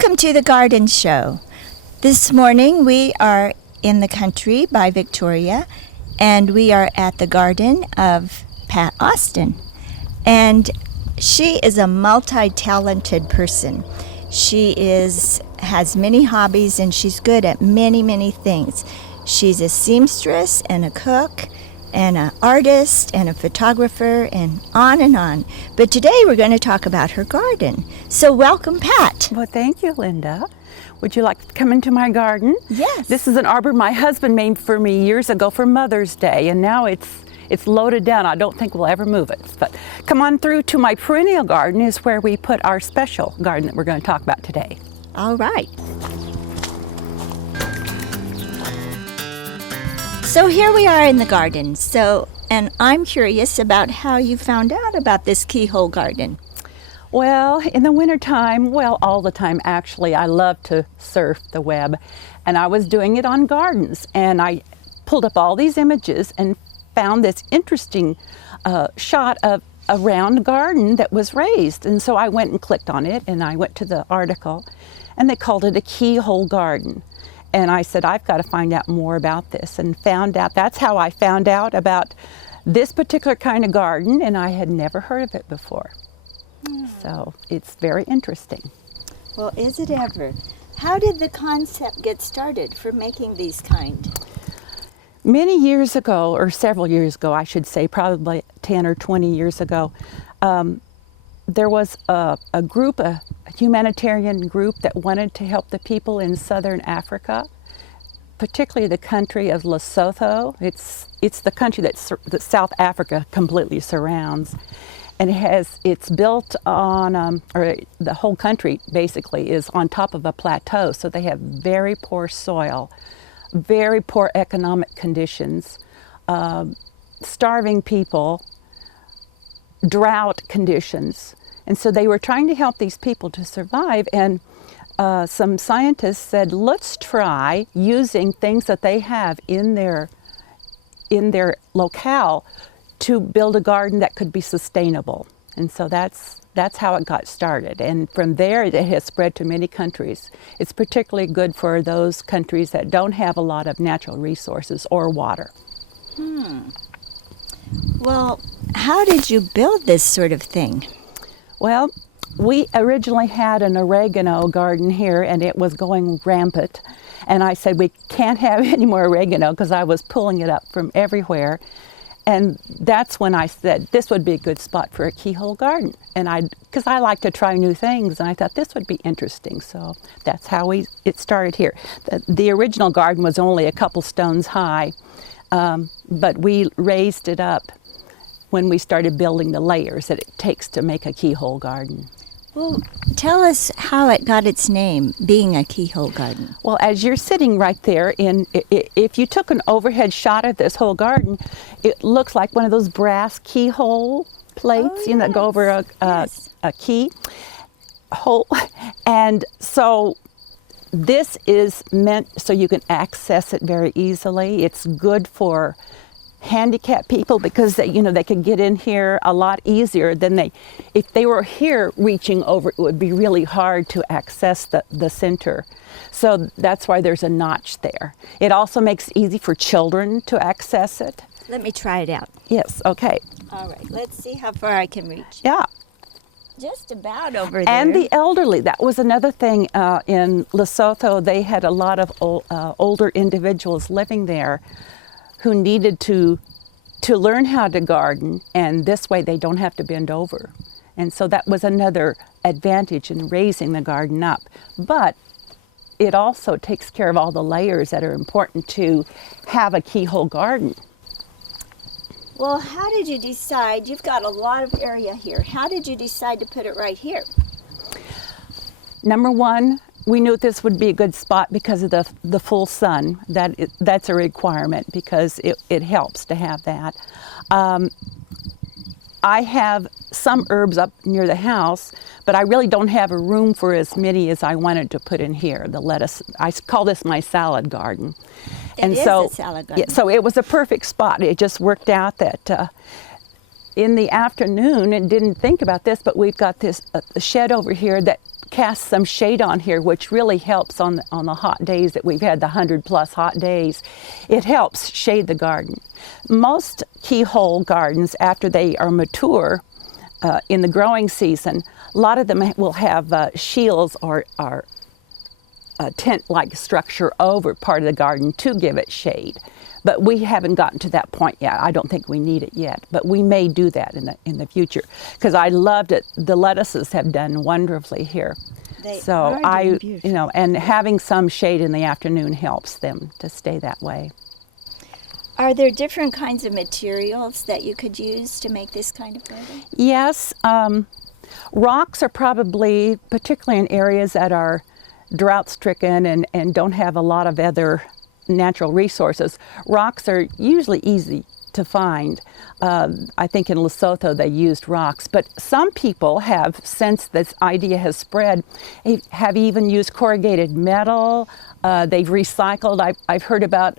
Welcome to the Garden Show. This morning we are in the country by Victoria, and we are at the garden of Pat Austin. And she is a multi-talented person. She has many hobbies, and she's good at many things. She's a seamstress and a cook and an artist and a photographer and on. But today we're going to talk about her garden. So welcome, Pat. Well, thank you, Linda. Would you like to come into my garden? Yes. This is an arbor my husband made for me years ago for Mother's Day, and now it's loaded down. I don't think we'll ever move it. But come on through to my perennial garden is where we put our special garden that we're going to talk about today. All right. So here we are in the garden. And I'm curious about how you found out about this Keyhole Garden. Well, in the wintertime, all the time actually, I love to surf the web. And I was doing it on gardens. And I pulled up all these images and found this interesting shot of a round garden that was raised. And so I went and clicked on it, and I went to the article, and they called it a Keyhole Garden. And I said, I've got to find out more about this, and found out. That's how I found out about this particular kind of garden, and I had never heard of it before. So it's very interesting. Well, is it ever? How did the concept get started for making these kind? Many years ago, or several years ago, I should say, probably 10 or 20 years ago, there was a group, a humanitarian group that wanted to help the people in southern Africa, particularly the country of Lesotho. It's the country that South Africa completely surrounds. And it's built on, or the whole country basically is on top of a plateau, so they have very poor soil, very poor economic conditions, starving people, drought conditions. And so they were trying to help these people to survive, and some scientists said, let's try using things that they have in their locale to build a garden that could be sustainable. And so that's how it got started. And from there, it has spread to many countries. It's particularly good for those countries that don't have a lot of natural resources or water. Well, how did you build this sort of thing? Well, we originally had an oregano garden here, and it was going rampant. And I said, we can't have any more oregano, because I was pulling it up from everywhere. And that's when I said, this would be a good spot for a keyhole garden. And because I like to try new things, and I thought this would be interesting. So that's how it started here. The original garden was only a couple stones high, but we raised it up when we started building the layers that it takes to make a keyhole garden. Well, tell us how it got its name, being a keyhole garden. Well, as you're sitting right there, if you took an overhead shot of this whole garden, it looks like one of those brass keyhole plates, that go over a key hole. And so this is meant so you can access it very easily. It's good for handicapped people, because they could get in here a lot easier than if they were here reaching over. It would be really hard to access the center. So that's why there's a notch there. It also makes it easy for children to access it. Let me try it out. Yes, okay. All right, let's see how far I can reach. Yeah. Just about over there. And the elderly, that was another thing in Lesotho. They had a lot of older individuals living there who needed to learn how to garden, and this way they don't have to bend over. And so that was another advantage in raising the garden up. But it also takes care of all the layers that are important to have a keyhole garden. Well, how did you decide? You've got a lot of area here. How did you decide to put it right here? Number one, we knew this would be a good spot because of the full sun. That's a requirement, because it helps to have that. I have some herbs up near the house, but I really don't have a room for as many as I wanted to put in here. The lettuce, I call this my salad garden. It is a salad garden. Yeah, so it was a perfect spot. It just worked out that in the afternoon, and didn't think about this, but we've got this shed over here that cast some shade on here, which really helps on the hot days that we've had, the 100+ hot days. It helps shade the garden. Most keyhole gardens, after they are mature in the growing season, a lot of them will have shields or a tent-like structure over part of the garden to give it shade. But we haven't gotten to that point yet. I don't think we need it yet, but we may do that in the future, because I loved it. The lettuces have done wonderfully here. They so are doing beautiful. and having some shade in the afternoon helps them to stay that way. Are there different kinds of materials that you could use to make this kind of garden? Yes, rocks are probably, particularly in areas that are drought-stricken and don't have a lot of other natural resources, rocks are usually easy to find. I think in Lesotho they used rocks, but some people have, since this idea has spread, have even used corrugated metal. They've recycled. I've heard about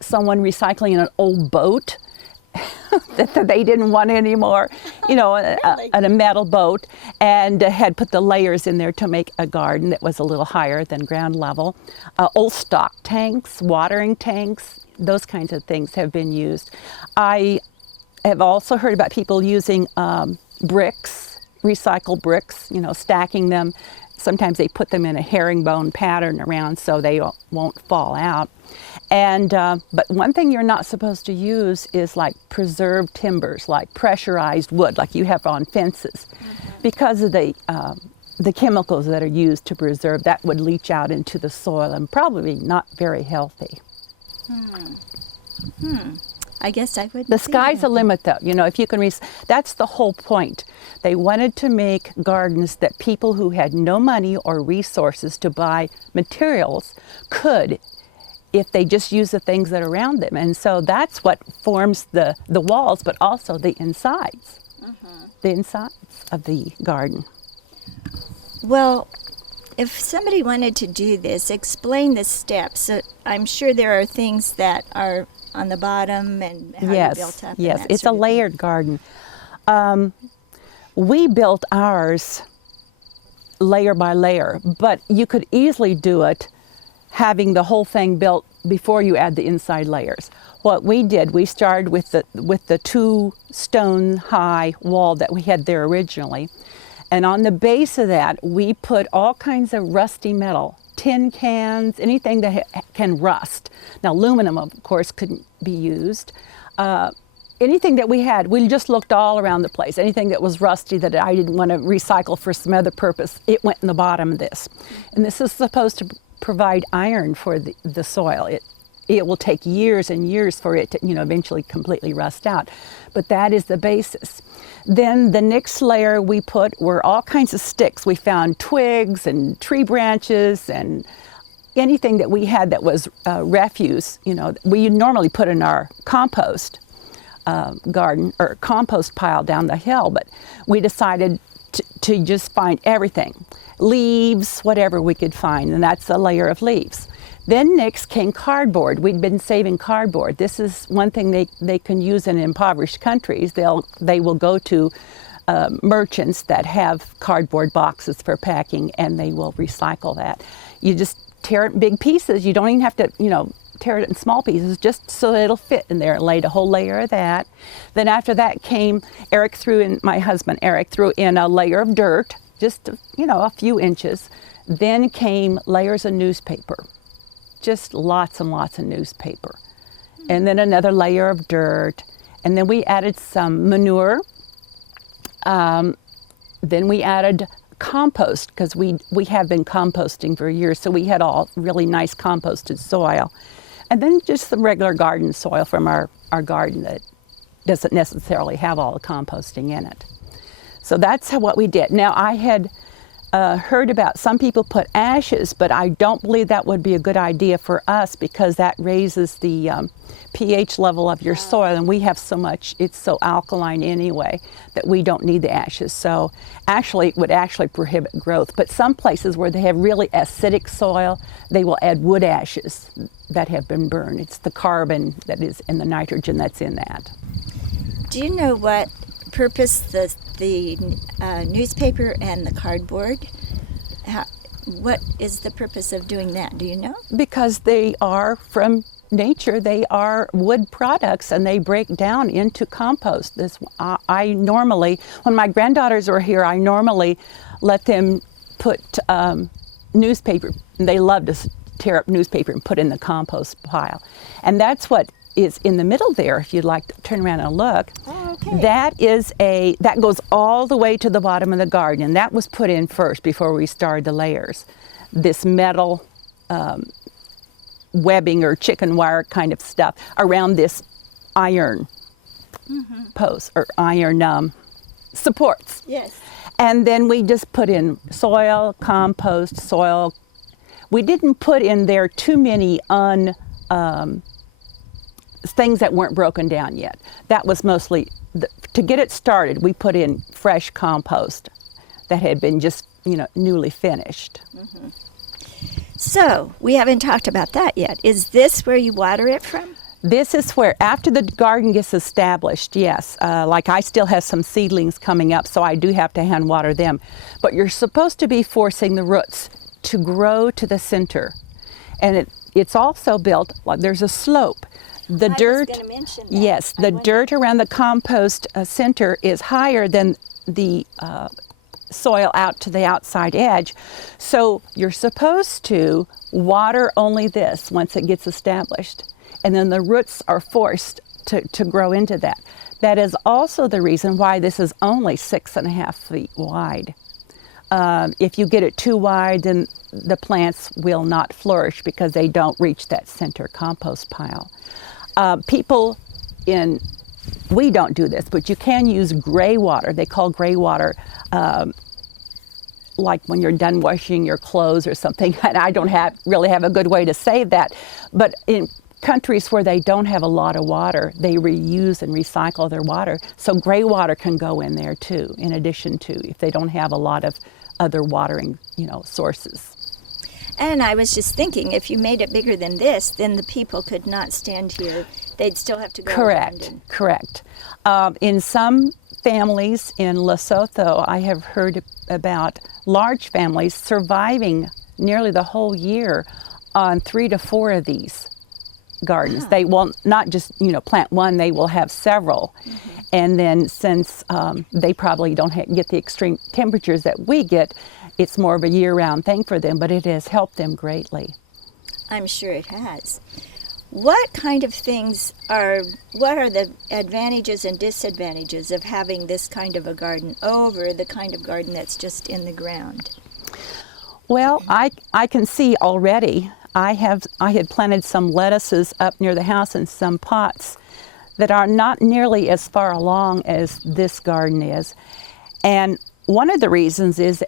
someone recycling an old boat that they didn't want anymore, really? a metal boat, and had put the layers in there to make a garden that was a little higher than ground level. Old stock tanks, watering tanks, those kinds of things have been used. I have also heard about people using bricks, recycled bricks, stacking them. Sometimes they put them in a herringbone pattern around so they won't fall out. And but one thing you're not supposed to use is like preserved timbers, like pressurized wood, like you have on fences, because of the chemicals that are used to preserve. That would leach out into the soil and probably not very healthy. I guess I would. The sky's the limit, though. If you can, that's the whole point. They wanted to make gardens that people who had no money or resources to buy materials could, if they just use the things that are around them. And so that's what forms the walls, but also the insides, the insides of the garden. Well, if somebody wanted to do this, explain the steps. So I'm sure there are things that are on the bottom and how you built up. Yes, it's a layered garden. We built ours layer by layer, but you could easily do it having the whole thing built before you add the inside layers. What we did, we started with the 2 stone high wall that we had there originally, and on the base of that we put all kinds of rusty metal, tin cans, anything that can rust. Now aluminum, of course, couldn't be used. Anything that we had, we just looked all around the place. Anything that was rusty that I didn't want to recycle for some other purpose, it went in the bottom of this. And this is supposed to provide iron for the soil. It will take years and years for it to eventually completely rust out. But that is the basis. Then the next layer we put were all kinds of sticks. We found twigs and tree branches and anything that we had that was refuse. We normally put in our compost garden or compost pile down the hill, but we decided to just find everything. Leaves, whatever we could find, and that's a layer of leaves. Then next came cardboard. We'd been saving cardboard. This is one thing they can use in impoverished countries. They will go to merchants that have cardboard boxes for packing, and they will recycle that. You just tear it in big pieces. You don't even have to, tear it in small pieces, just so it'll fit in there. Laid a whole layer of that. Then after that came, my husband Eric threw in a layer of dirt, just, a few inches. Then came layers of newspaper, just lots and lots of newspaper. And then another layer of dirt. And then we added some manure. Then we added compost, because we have been composting for years, so we had all really nice composted soil. And then just some regular garden soil from our garden that doesn't necessarily have all the composting in it. So that's what we did. Now, I had heard about some people put ashes, but I don't believe that would be a good idea for us, because that raises the pH level of your soil, and we have so much, it's so alkaline anyway, that we don't need the ashes. So actually it would actually prohibit growth. But some places where they have really acidic soil, they will add wood ashes that have been burned. It's the carbon that is in the nitrogen that's in that. Do you know what purpose the newspaper and the cardboard What is the purpose of doing that? Do you know? Because they are from nature, they are wood products, and they break down into compost. I normally, when my granddaughters were here, I normally let them put newspaper. They love to tear up newspaper and put in the compost pile, and that's what is in the middle there. If you'd like to turn around and look, okay. That goes all the way to the bottom of the garden, and that was put in first before we started the layers. This metal webbing or chicken wire kind of stuff around this iron post or iron supports. Yes. And then we just put in soil, compost, soil. We didn't put in there too many things that weren't broken down yet. That was mostly, to get it started, we put in fresh compost that had been just, newly finished. Mm-hmm. So, we haven't talked about that yet. Is this where you water it from? This is where, after the garden gets established, yes. Like I still have some seedlings coming up, so I do have to hand water them. But you're supposed to be forcing the roots to grow to the center. And it's also built, there's a slope. The dirt, was gonna mention that. Yes, the dirt around the compost center is higher than the soil out to the outside edge. So you're supposed to water only this once it gets established. And then the roots are forced to grow into that. That is also the reason why this is only 6.5 feet wide. If you get it too wide, then the plants will not flourish because they don't reach that center compost pile. We don't do this, but you can use gray water. They call gray water like when you're done washing your clothes or something. And I don't really have a good way to say that. But in countries where they don't have a lot of water, they reuse and recycle their water. So gray water can go in there too, in addition to if they don't have a lot of other watering, sources. And I was just thinking, if you made it bigger than this, then the people could not stand here. They'd still have to go around. Correct. In some families in Lesotho, I have heard about large families surviving nearly the whole year on 3 to 4 of these gardens. Wow. They will not just, plant one, they will have several. Mm-hmm. And then since they probably don't get the extreme temperatures that we get, it's more of a year-round thing for them, but it has helped them greatly. I'm sure it has. What are the advantages and disadvantages of having this kind of a garden over the kind of garden that's just in the ground? Well, I can see already, I had planted some lettuces up near the house in some pots that are not nearly as far along as this garden is. And one of the reasons is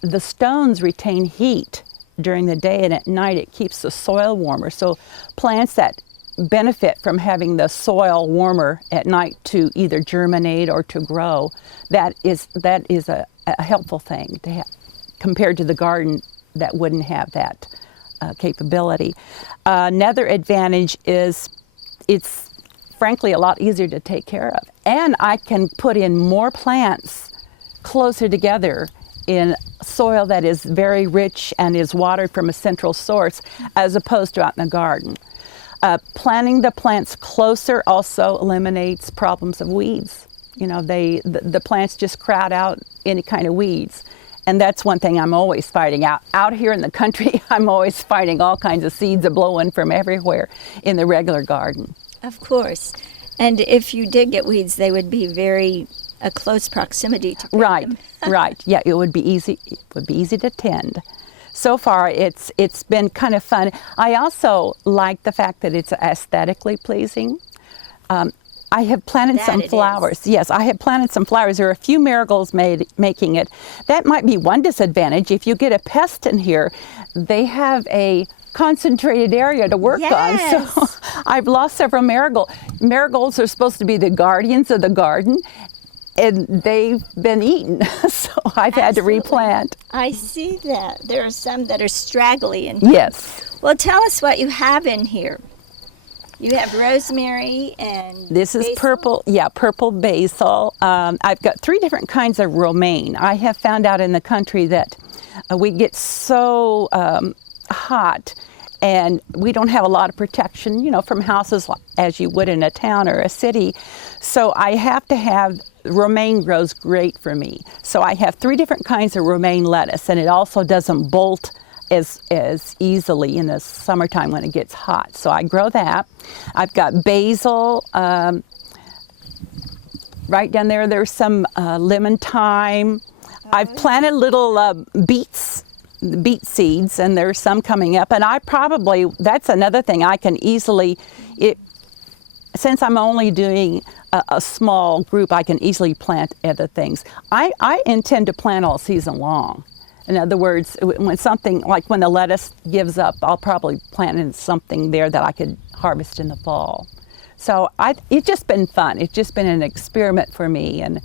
the stones retain heat during the day, and at night it keeps the soil warmer. So plants that benefit from having the soil warmer at night to either germinate or to grow, that is a helpful thing to have, compared to the garden that wouldn't have that capability. Another advantage is it's frankly a lot easier to take care of. And I can put in more plants closer together in soil that is very rich and is watered from a central source as opposed to out in the garden. Planting the plants closer also eliminates problems of weeds. The plants just crowd out any kind of weeds. And that's one thing I'm always fighting out. Out here in the country, I'm always fighting all kinds of seeds blowing from everywhere in the regular garden. Of course. And if you did get weeds, they would be a close proximity to pick them. Right. Yeah, it would be easy. It would be easy to tend. So far, it's been kind of fun. I also like the fact that it's aesthetically pleasing. I have planted some flowers. Yes, I have planted some flowers. There are a few marigolds making it. That might be one disadvantage. If you get a pest in here, they have a concentrated area to work on. So I've lost several marigolds. Marigolds are supposed to be the guardians of the garden, and they've been eaten. So I've had to replant. I see that. There are some that are straggly in here. Yes. Well, tell us what you have in here. You have rosemary and this is basil? purple basil. I've got 3 different kinds of romaine. I have found out in the country that We get so hot, and we don't have a lot of protection, from houses as you would in a town or a city. So I have to have, romaine grows great for me. So I have 3 different kinds of romaine lettuce, and it also doesn't bolt as easily in the summertime when it gets hot. So I grow that. I've got basil. Right down there, there's some lemon thyme. I've planted little beet seeds, and there's some coming up. And that's another thing I can easily, since I'm only doing a small group, I can easily plant other things. I intend to plant all season long. In other words, when something, like when the lettuce gives up, I'll probably plant in something there that I could harvest in the fall. So it's just been fun. It's just been an experiment for me, and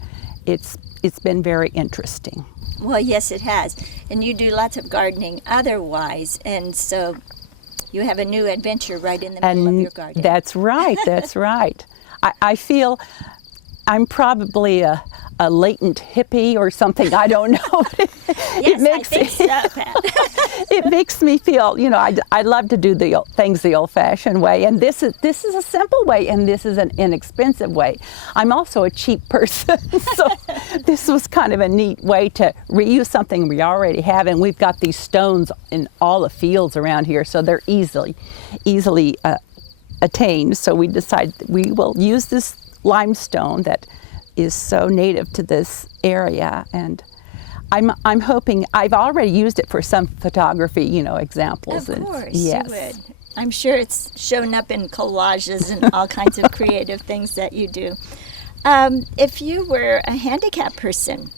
it's been very interesting. Well, yes, it has. And you do lots of gardening otherwise, and so you have a new adventure right in the middle of your garden. That's right, that's right. I feel I'm probably a latent hippie or something, I don't know. Yes, I think so, Pat. It makes me feel, I love to do things the old-fashioned way, and this is a simple way, and this is an inexpensive way. I'm also a cheap person, so this was kind of a neat way to reuse something we already have, and we've got these stones in all the fields around here, so they're easily attained. So we decided we will use this limestone that is so native to this area, and I'm hoping, I've already used it for some photography, examples. Of course, yes. You would. I'm sure it's shown up in collages and all kinds of creative things that you do. If you were a handicapped person,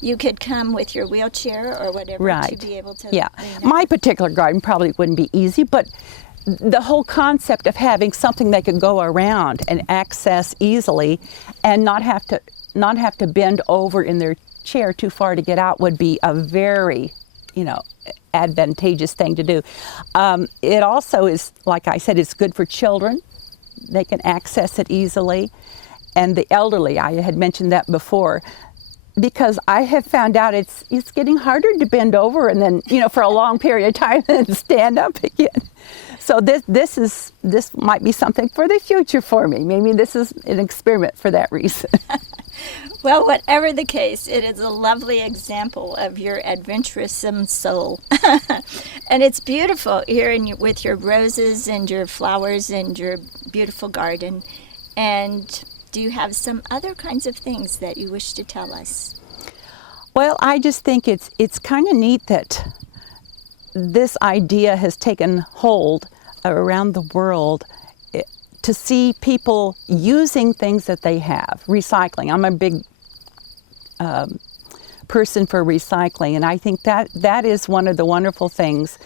you could come with your wheelchair or whatever right. to be able to. Yeah, my particular garden probably wouldn't be easy, but the whole concept of having something they could go around and access easily and not have to bend over in their chair too far to get out would be a very, advantageous thing to do. It also is, like I said, it's good for children. They can access it easily. And the elderly, I had mentioned that before, because I have found out it's getting harder to bend over and then, for a long period of time and stand up again. So this might be something for the future for me. Maybe this is an experiment for that reason. Well, whatever the case, it is a lovely example of your adventuresome soul. And it's beautiful here with your roses and your flowers and your beautiful garden. And do you have some other kinds of things that you wish to tell us? Well, I just think it's kind of neat that this idea has taken hold around the world, to see people using things that they have, recycling. I'm a big person for recycling, and I think that is one of the wonderful things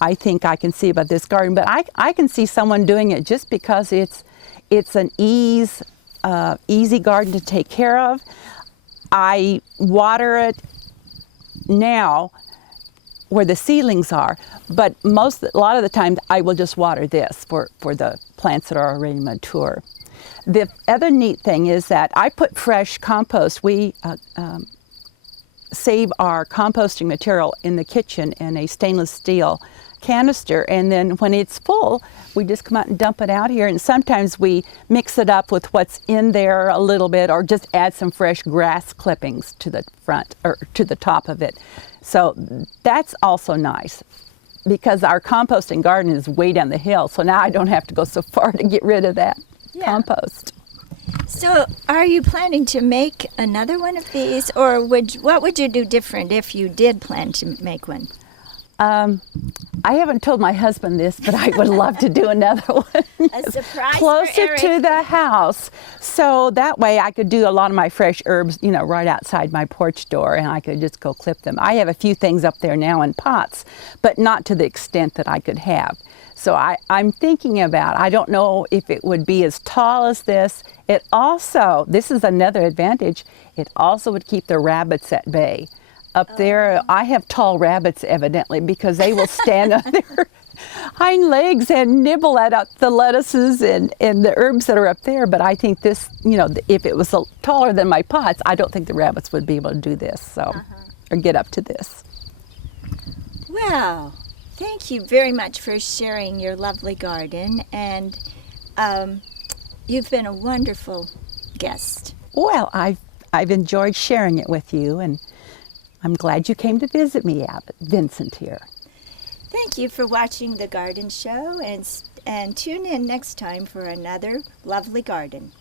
I think I can see about this garden. But I can see someone doing it just because it's an easy garden to take care of. I water it now where the seedlings are, but a lot of the time I will just water this for the plants that are already mature. The other neat thing is that I put fresh compost. We save our composting material in the kitchen in a stainless steel canister, and then when it's full, we just come out and dump it out here, and sometimes we mix it up with what's in there a little bit, or just add some fresh grass clippings to the front or to the top of it. So that's also nice, because our composting garden is way down the hill, so now I don't have to go so far to get rid of that compost. So are you planning to make another one of these, or what would you do different if you did plan to make one? I haven't told my husband this, but I would love to do another one. A surprise closer for Eric. to the house, so that way I could do a lot of my fresh herbs, right outside my porch door, and I could just go clip them. I have a few things up there now in pots, but not to the extent that I could have. So I'm thinking about, I don't know if it would be as tall as this. This is another advantage, it also would keep the rabbits at bay. Up there, I have tall rabbits, evidently, because they will stand on their hind legs and nibble at the lettuces and the herbs that are up there. But I think this, if it was taller than my pots, I don't think the rabbits would be able to do this, or get up to this. Well, thank you very much for sharing your lovely garden, and you've been a wonderful guest. Well, I've enjoyed sharing it with you, and I'm glad you came to visit me, Vincent here. Thank you for watching the Garden Show, and tune in next time for another lovely garden.